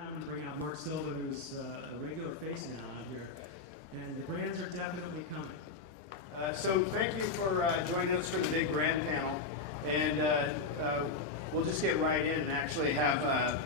I'm bringing out Mark Silva, who's a regular face now out here. And the brands are definitely coming. So thank you for joining us for the big brand panel. And we'll just get right in and actually have,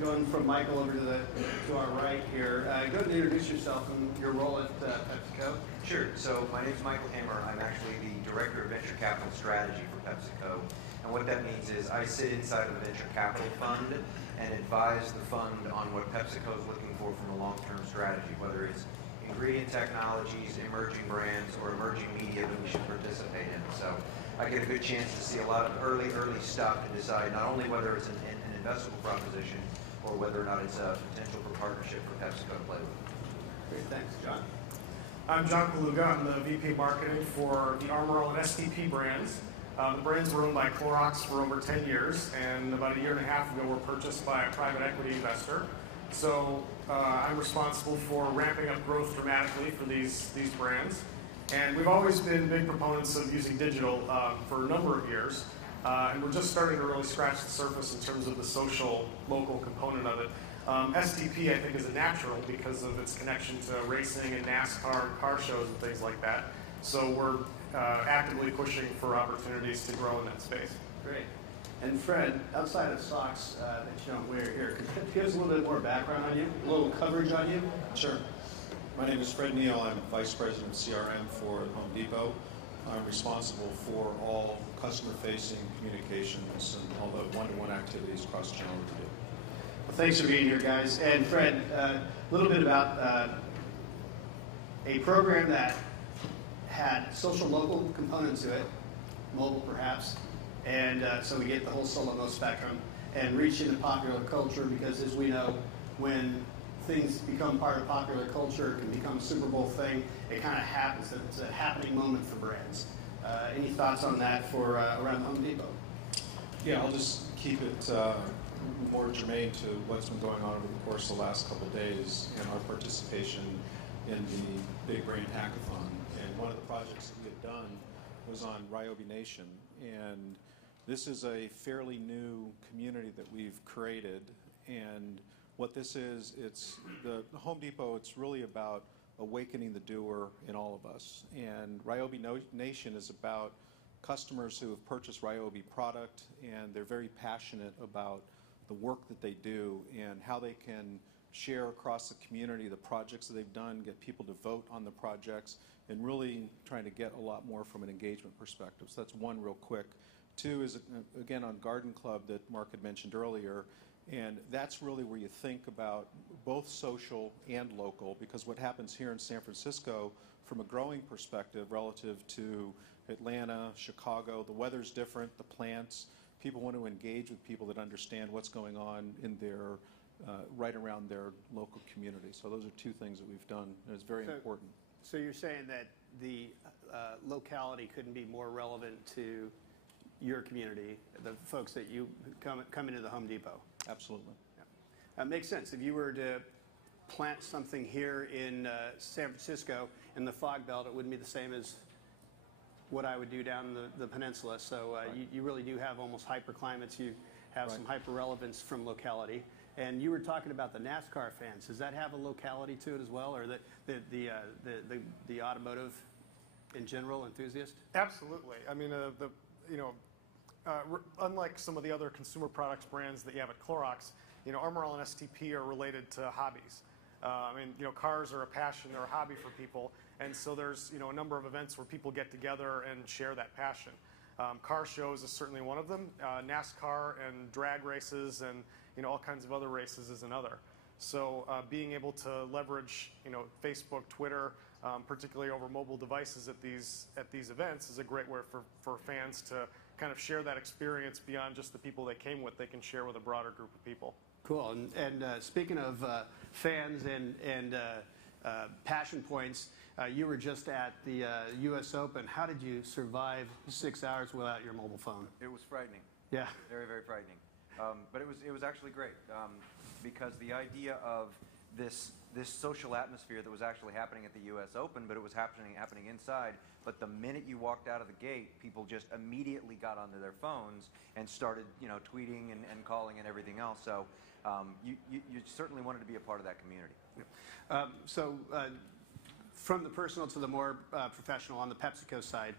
going from Michael over to our right here, go ahead and introduce yourself and your role at PepsiCo. Sure. So my name is Michael Hammer. I'm actually the Director of Venture Capital Strategy for PepsiCo. And what that means is I sit inside of the venture capital fund and advise the fund on what PepsiCo is looking for from a long-term strategy, whether it's ingredient technologies, emerging brands, or emerging media that we should participate in. So I get a good chance to see a lot of early stuff to decide not only whether it's an investable proposition or whether or not it's a potential for partnership for PepsiCo to play with. Great, thanks. John? I'm Jon Paluga. I'm the VP Marketing for the Armour and STP brands. The brands were owned by Clorox for over 10 years, and about a year and a half ago were purchased by a private equity investor. So I'm responsible for ramping up growth dramatically for these brands. And we've always been big proponents of using digital for a number of years. And we're just starting to really scratch the surface in terms of the social local component of it. STP, I think, is a natural because of its connection to racing and NASCAR, car shows, and things like that. So we're actively pushing for opportunities to grow in that space. Great. And Fred, outside of socks that you don't wear here, could you give us a little bit more background on you, a little coverage on you? Sure. My name is Fred Neal. I'm Vice President of CRM for Home Depot. I'm responsible for all customer-facing communications and all the one-to-one activities cross-channel we do. Well, thanks for being here, guys. And Fred, a little bit about a program that had social-local component to it, mobile perhaps, and so we get the whole SoLoMo spectrum, and reach into popular culture because, as we know, when things become part of popular culture, it can become a Super Bowl thing, it kind of happens. It's a happening moment for brands. Any thoughts on that for around Home Depot? Yeah, I'll just keep it more germane to what's been going on over the course of the last couple of days and our participation in the Big Brand Hackathon. And one of the projects that we had done was on Ryobi Nation. And this is a fairly new community that we've created. And what this is, it's the Home Depot, it's really about awakening the doer in all of us. And Ryobi Nation is about customers who have purchased Ryobi product, and they're very passionate about the work that they do and how they can share across the community the projects that they've done, get people to vote on the projects, and really trying to get a lot more from an engagement perspective. So that's one real quick. Two is, again, on Garden Club that Mark had mentioned earlier, and that's really where you think about both social and local, because what happens here in San Francisco from a growing perspective relative to Atlanta, Chicago, the weather's different, the plants, people want to engage with people that understand what's going on in their, right around their local community. So those are two things that we've done, and it's very important. So you're saying that the locality couldn't be more relevant to your community, the folks that you come into the Home Depot? Absolutely. Yeah. Makes sense. If you were to plant something here in San Francisco in the fog belt, it wouldn't be the same as what I would do down the peninsula. So right. you really do have almost hyperclimates. You have right. some hyper-relevance from locality. And you were talking about the NASCAR fans. Does that have a locality to it as well, or the automotive in general enthusiast? Absolutely. I mean, unlike some of the other consumer products brands that you have at Clorox, Armour and STP are related to hobbies. Cars are a passion or a hobby for people, and so there's a number of events where people get together and share that passion. Car shows is certainly one of them. NASCAR and drag races and all kinds of other races is another. So being able to leverage Facebook, Twitter, particularly over mobile devices at these events is a great way for fans to kind of share that experience beyond just the people they came with. They can share with a broader group of people. Cool. And speaking of fans and passion points, you were just at the U.S. Open. How did you survive 6 hours without your mobile phone? It was frightening. Yeah. Very, very frightening. But it was actually great because the idea of this this social atmosphere that was actually happening at the U.S. Open, but it was happening inside. But the minute you walked out of the gate, people just immediately got onto their phones and started, tweeting and calling and everything else. So you certainly wanted to be a part of that community. From the personal to the more professional, on the PepsiCo side,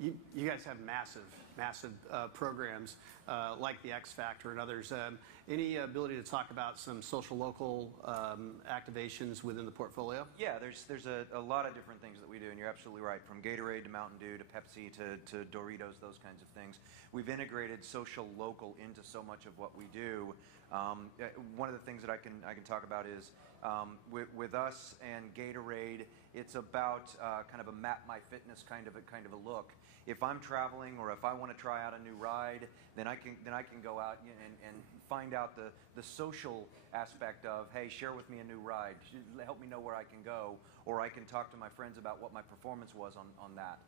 you guys have massive programs like the X Factor and others. Any ability to talk about some social local activations within the portfolio? Yeah, there's a lot of different things that we do, and you're absolutely right. From Gatorade to Mountain Dew to Pepsi to Doritos, those kinds of things. We've integrated social local into so much of what we do. One of the things that I can talk about is with us and Gatorade, it's about kind of a map my fitness kind of a look. If I'm traveling or if I want to try out a new ride, then I can go out and find out the social aspect of, hey, share with me a new ride, help me know where I can go, or I can talk to my friends about what my performance was on that.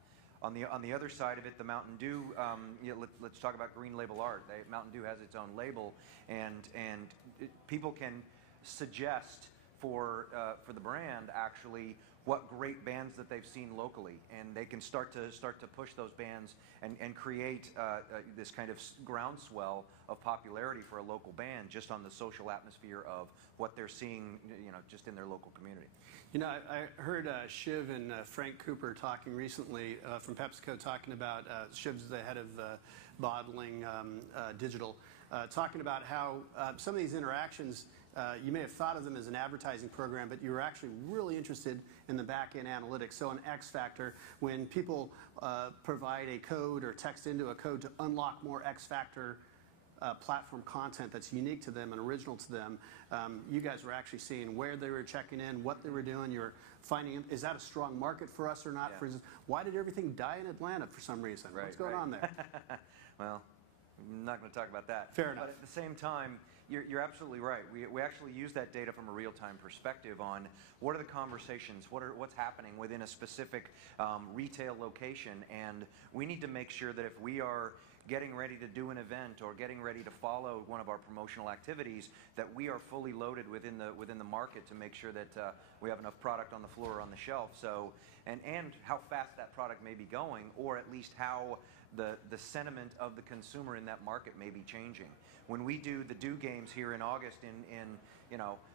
On the other side of it, the Mountain Dew, let's talk about Green Label Art. Mountain Dew has its own label, and people can suggest for the brand actually what great bands that they've seen locally, and they can start to push those bands and create this kind of groundswell of popularity for a local band just on the social atmosphere of what they're seeing, just in their local community. I heard Shiv and Frank Cooper talking recently from PepsiCo, talking about Shiv's the head of bottling digital, talking about how some of these interactions, you may have thought of them as an advertising program, but you were actually really interested in the back-end analytics. So an X Factor, when people provide a code or text into a code to unlock more X Factor platform content that's unique to them and original to them, you guys were actually seeing where they were checking in, what they were doing. You were finding, is that a strong market for us or not? Yeah. For instance, why did everything die in Atlanta for some reason? Right, What's going on there? Well, I'm not going to talk about that. Fair enough. But at the same time, you're absolutely right. We actually use that data from a real-time perspective on what are the conversations, what's happening within a specific retail location, and we need to make sure that if we are getting ready to do an event or getting ready to follow one of our promotional activities, that we are fully loaded within the market to make sure that we have enough product on the floor or on the shelf. So, and how fast that product may be going, or at least how the sentiment of the consumer in that market may be changing. When we do the Dew games here in August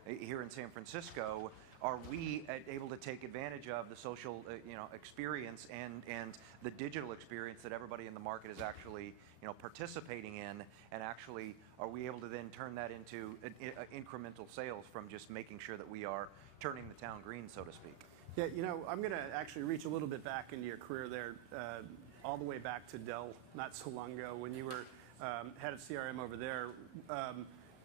here in San Francisco, are we able to take advantage of the social experience and the digital experience that everybody in the market is actually participating in, and actually are we able to then turn that into incremental sales from just making sure that we are turning the town green, so to speak? Yeah, I'm going to actually reach a little bit back into your career there, all the way back to Dell, not so long ago, when you were head of CRM over there.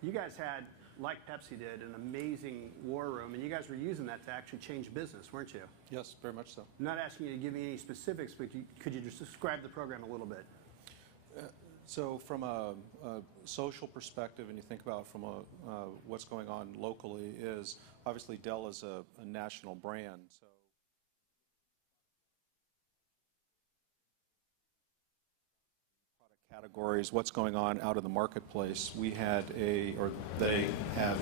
You guys had, like Pepsi did, an amazing war room, and you guys were using that to actually change business, weren't you? Yes, very much so. I'm not asking you to give me any specifics, but could you just describe the program a little bit? So from a social perspective, and you think about from what's going on locally, is obviously Dell is a national brand. So product categories, what's going on out of the marketplace. They have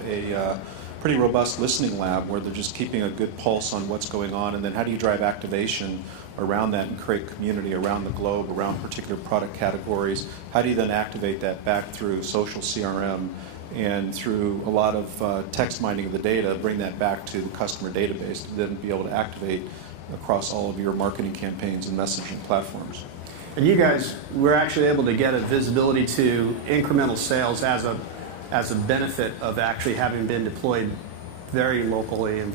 a pretty robust listening lab where they're just keeping a good pulse on what's going on, and then how do you drive activation around that and create community around the globe, around particular product categories. How do you then activate that back through social CRM and through a lot of text mining of the data, bring that back to the customer database to then be able to activate across all of your marketing campaigns and messaging platforms. And you guys were actually able to get a visibility to incremental sales as a benefit of actually having been deployed very locally and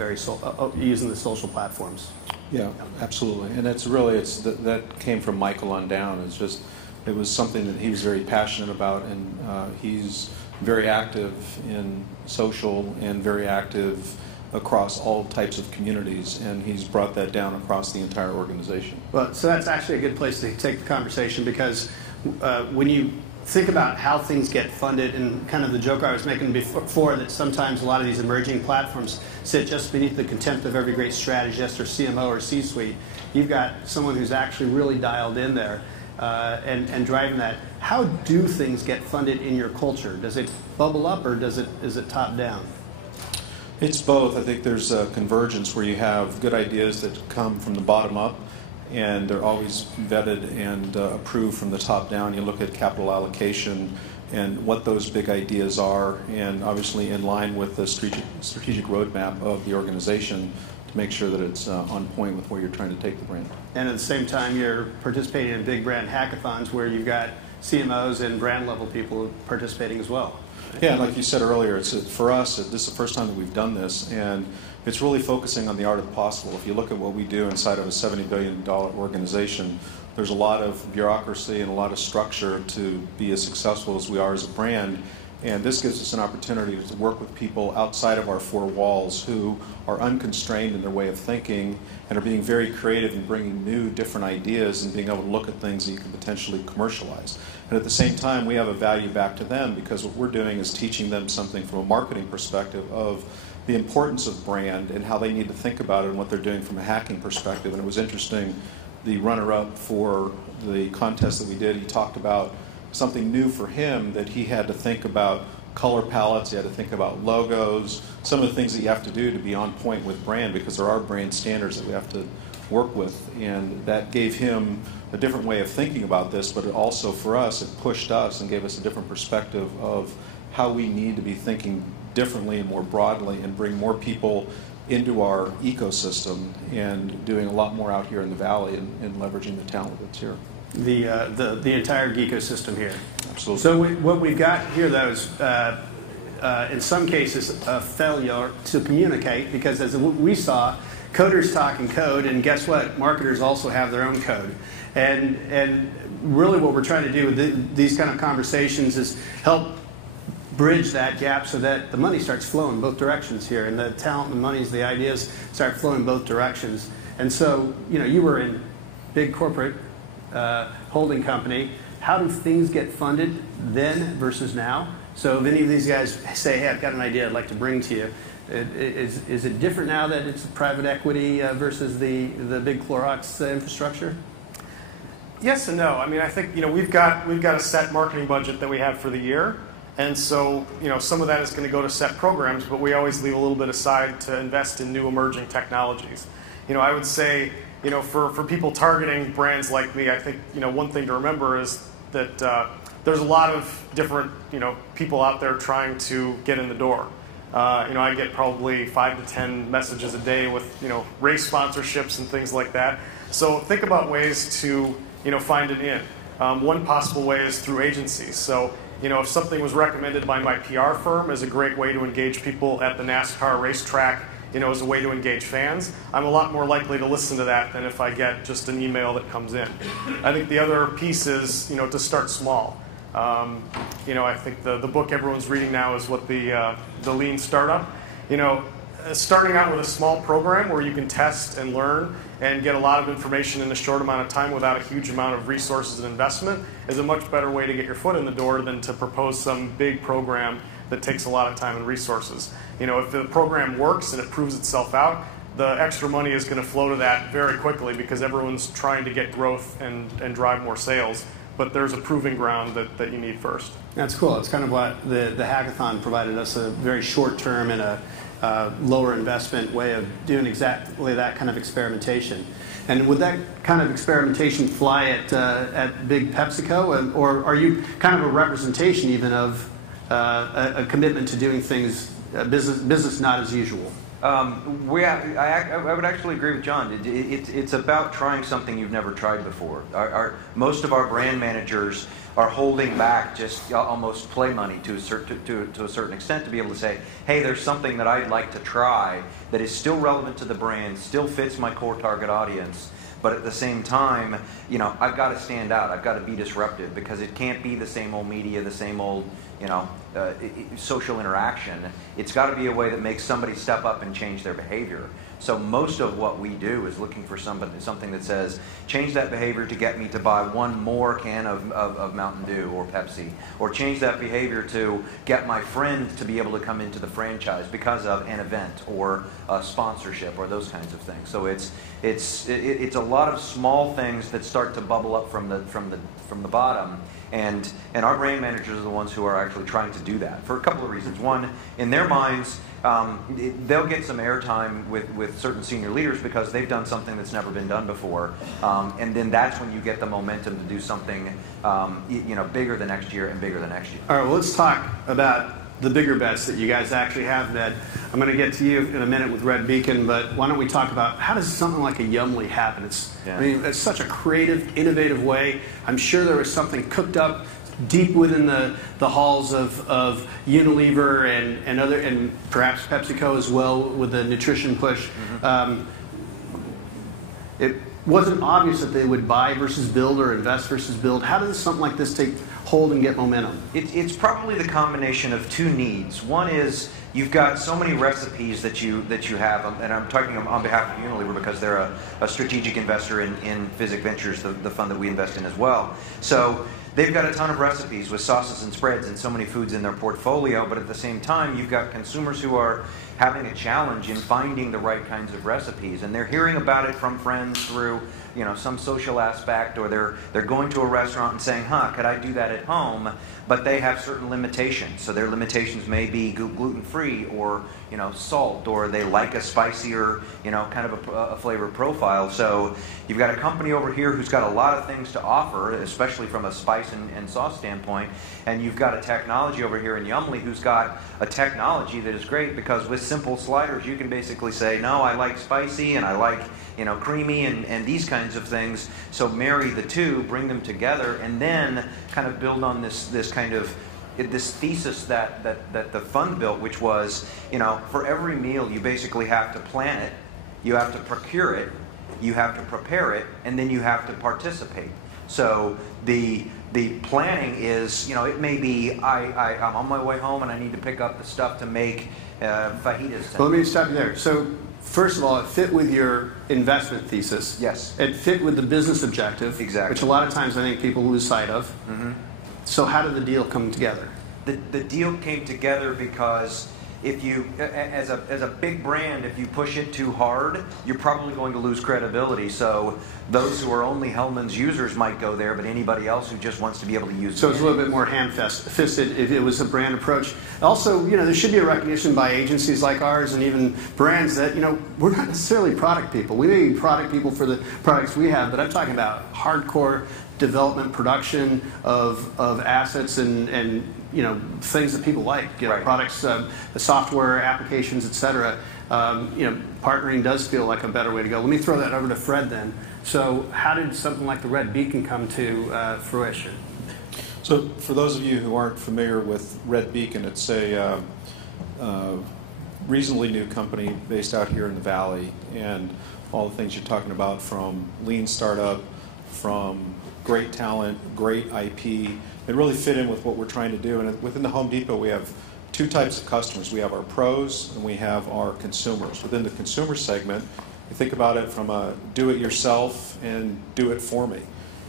using the social platforms. Yeah, absolutely. And that came from Michael on down. It was something that he was very passionate about, and he's very active in social and very active across all types of communities, and he's brought that down across the entire organization. Well, so that's actually a good place to take the conversation, because when you think about how things get funded, and kind of the joke I was making before, that sometimes a lot of these emerging platforms sit just beneath the contempt of every great strategist or CMO or C-suite. You've got someone who's actually really dialed in there and driving that. How do things get funded in your culture? Does it bubble up, or is it top down? It's both. I think there's a convergence where you have good ideas that come from the bottom up, and they're always vetted and approved from the top down. You look at capital allocation and what those big ideas are, and obviously in line with the strategic roadmap of the organization to make sure that it's on point with where you're trying to take the brand. And at the same time, you're participating in big brand hackathons where you've got CMOs and brand level people participating as well. Yeah, like you said earlier, for us, this is the first time that we've done this, and it's really focusing on the art of the possible. If you look at what we do inside of a $70 billion organization, there's a lot of bureaucracy and a lot of structure to be as successful as we are as a brand, and this gives us an opportunity to work with people outside of our four walls who are unconstrained in their way of thinking and are being very creative and bringing new, different ideas and being able to look at things that you can potentially commercialize. And at the same time, we have a value back to them because what we're doing is teaching them something from a marketing perspective of the importance of brand and how they need to think about it and what they're doing from a hacking perspective. And it was interesting, the runner-up for the contest that we did, he talked about something new for him, that he had to think about color palettes, he had to think about logos, some of the things that you have to do to be on point with brand, because there are brand standards that we have to work with. And that gave him a different way of thinking about this, but it also for us, it pushed us and gave us a different perspective of how we need to be thinking differently and more broadly and bring more people into our ecosystem and doing a lot more out here in the Valley and leveraging the talent that's here. The entire ecosystem here. Absolutely. So what we've got here, though, is in some cases a failure to communicate, because as we saw, coders talking code, and guess what? Marketers also have their own code. And really what we're trying to do with these kind of conversations is help bridge that gap so that the money starts flowing both directions here, and the talent and the monies, the ideas start flowing both directions. And so, you were in big corporate holding company. How do things get funded then versus now? So if any of these guys say, hey, I've got an idea I'd like to bring to you, is it different now that it's private equity versus the big Clorox infrastructure? Yes and no. I mean, I think we've got a set marketing budget that we have for the year, and so some of that is going to go to set programs, but we always leave a little bit aside to invest in new emerging technologies. I would say for people targeting brands like me, I think one thing to remember is that there's a lot of different people out there trying to get in the door. I get probably 5 to 10 messages a day with race sponsorships and things like that. So think about ways to find an in. One possible way is through agencies. So if something was recommended by my PR firm as a great way to engage people at the NASCAR racetrack, as a way to engage fans, I'm a lot more likely to listen to that than if I get just an email that comes in. I think the other piece is to start small. I think the book everyone's reading now is what the Lean Startup. Starting out with a small program where you can test and learn and get a lot of information in a short amount of time without a huge amount of resources and investment is a much better way to get your foot in the door than to propose some big program that takes a lot of time and resources. If the program works and it proves itself out, the extra money is going to flow to that very quickly because everyone's trying to get growth and drive more sales. But there's a proving ground that you need first. That's cool. It's kind of what the hackathon provided us, a very short-term and a lower investment way of doing exactly that kind of experimentation. And would that kind of experimentation fly at big PepsiCo, or are you kind of a representation even of a commitment to doing things, business not as usual? I would actually agree with John. It's about trying something you've never tried before. Most of our brand managers are holding back just almost play money to a certain extent to be able to say, hey, there's something that I'd like to try that is still relevant to the brand, still fits my core target audience, but at the same time, I've got to stand out. I've got to be disruptive because it can't be the same old media, the same old social interaction. It's got to be a way that makes somebody step up and change their behavior. So most of what we do is looking for something that says, change that behavior to get me to buy one more can of Mountain Dew or Pepsi, or change that behavior to get my friend to be able to come into the franchise because of an event or a sponsorship or those kinds of things. So it's a lot of small things that start to bubble up from the bottom. And our brand managers are the ones who are actually trying to do that for a couple of reasons. One, in their minds, they'll get some airtime with certain senior leaders because they've done something that's never been done before. And then that's when you get the momentum to do something bigger the next year and bigger the next year. All right, well, let's talk about the bigger bets that you guys actually have, Ned. I'm going to get to you in a minute with Red Beacon, but why don't we talk about how does something like a Yumly happen? I mean, it's such a creative, innovative way. I'm sure there was something cooked up deep within the halls of Unilever and perhaps PepsiCo as well with the nutrition push. It wasn't obvious that they would buy versus build or invest versus build. How does something like this take hold and get momentum? It's probably the combination of two needs. One is you've got so many recipes that you have, and I'm talking on behalf of Unilever because they're a strategic investor in Physic Ventures, the fund that we invest in as well. So they've got a ton of recipes with sauces and spreads and so many foods in their portfolio, but at the same time, you've got consumers who are having a challenge in finding the right kinds of recipes, and they're hearing about it from friends through some social aspect, or they're going to a restaurant and saying, could I do that at home? But they have certain limitations. So their limitations may be gluten-free or salt, or they like a spicier kind of a flavor profile. So you've got a company over here who's got a lot of things to offer, especially from a spice and sauce standpoint, and you've got a technology over here in Yumly who's got a technology that is great because with simple sliders you can basically say, no, I like spicy and I like creamy and these kinds of things. So marry the two, bring them together, and then kind of build on this kind of this thesis that the fund built, which was, for every meal you basically have to plan it, you have to procure it, you have to prepare it, and then you have to participate. So the planning is, it may be I'm on my way home and I need to pick up the stuff to make fajitas. Well, let me stop you there. So first of all, it fit with your investment thesis. Yes. It fit with the business objective. Exactly. Which a lot of times I think people lose sight of. So how did the deal come together? The deal came together because if you, as a big brand, if you push it too hard, you're probably going to lose credibility. So those who are only Hellman's users might go there, but anybody else who just wants to be able to use it. So it's a little bit more hand-fisted if it was a brand approach. Also, there should be a recognition by agencies like ours and even brands that, we're not necessarily product people. We may be product people for the products we have, but I'm talking about hardcore development, production of assets and things that people like, right. Products, software, applications, etc. Partnering does feel like a better way to go. Let me throw that over to Fred then. So how did something like the Red Beacon come to fruition? So for those of you who aren't familiar with Red Beacon, it's a reasonably new company based out here in the Valley, and all the things you're talking about, from lean startup, from great talent, great IP, it really fit in with what we're trying to do. And within the Home Depot, we have two types of customers. We have our pros and we have our consumers. Within the consumer segment, you think about it from a do-it-yourself and do-it-for-me.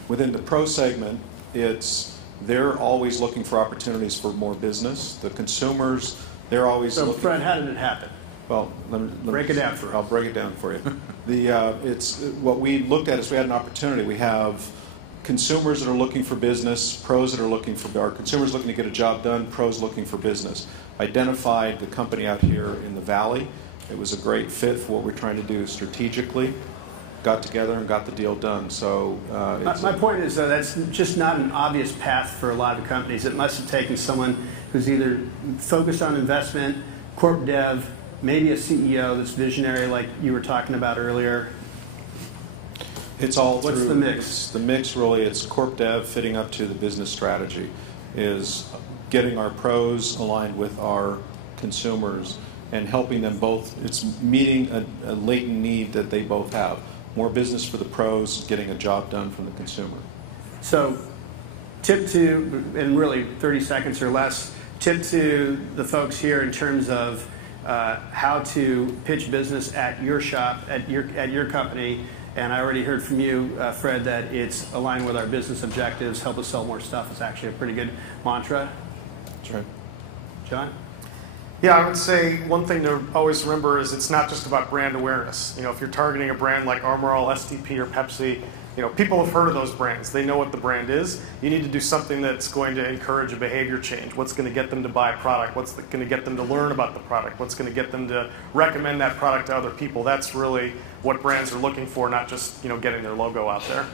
Within the pro segment, they're always looking for opportunities for more business. The consumers, they're always So, looking. Fred, how did it happen? Well, let me break it down for us. I'll break it down for you. What we looked at is we had an opportunity. We have consumers that are looking for business, pros that are looking for, our consumers looking to get a job done, pros looking for business. Identified the company out here in the Valley. It was a great fit for what we're trying to do strategically. Got together and got the deal done. So my point is, that's just not an obvious path for a lot of companies. It must have taken someone who's either focused on investment, corp dev, maybe a CEO that's visionary like you were talking about earlier. It's all What's through, the mix? The mix really, it's corp dev fitting up to the business strategy, is getting our pros aligned with our consumers and helping them both. It's meeting a latent need that they both have. More business for the pros, getting a job done from the consumer. So tip to, in really 30 seconds or less, tip to the folks here in terms of how to pitch business at your shop, at your company. And I already heard from you, Fred, that it's aligned with our business objectives, help us sell more stuff. It's actually a pretty good mantra. That's right. John? Yeah, I would say one thing to always remember is it's not just about brand awareness. If you're targeting a brand like Armour All, STP, or Pepsi, people have heard of those brands. They know what the brand is. You need to do something that's going to encourage a behavior change. What's going to get them to buy a product? What's going to get them to learn about the product? What's going to get them to recommend that product to other people? That's really what brands are looking for, not just getting their logo out there.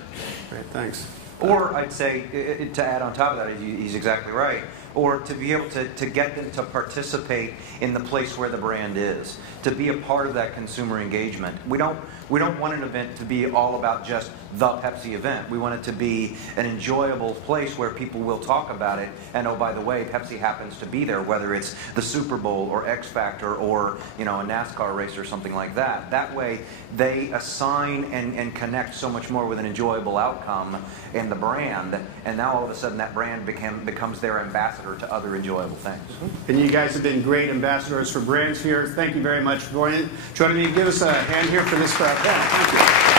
Great, thanks. Or I'd say, to add on top of that, he's exactly right, or to be able to get them to participate in the place where the brand is, to be a part of that consumer engagement. We don't want an event to be all about just the Pepsi event. We want it to be an enjoyable place where people will talk about it, and oh, by the way, Pepsi happens to be there, whether it's the Super Bowl or X Factor or a NASCAR race or something like that. That way, they assign and connect so much more with an enjoyable outcome in the brand, and now all of a sudden that brand becomes their ambassador to other enjoyable things. And you guys have been great ambassadors for brands here. Thank you very much for joining me. Give us a hand here for this panel. Thank you.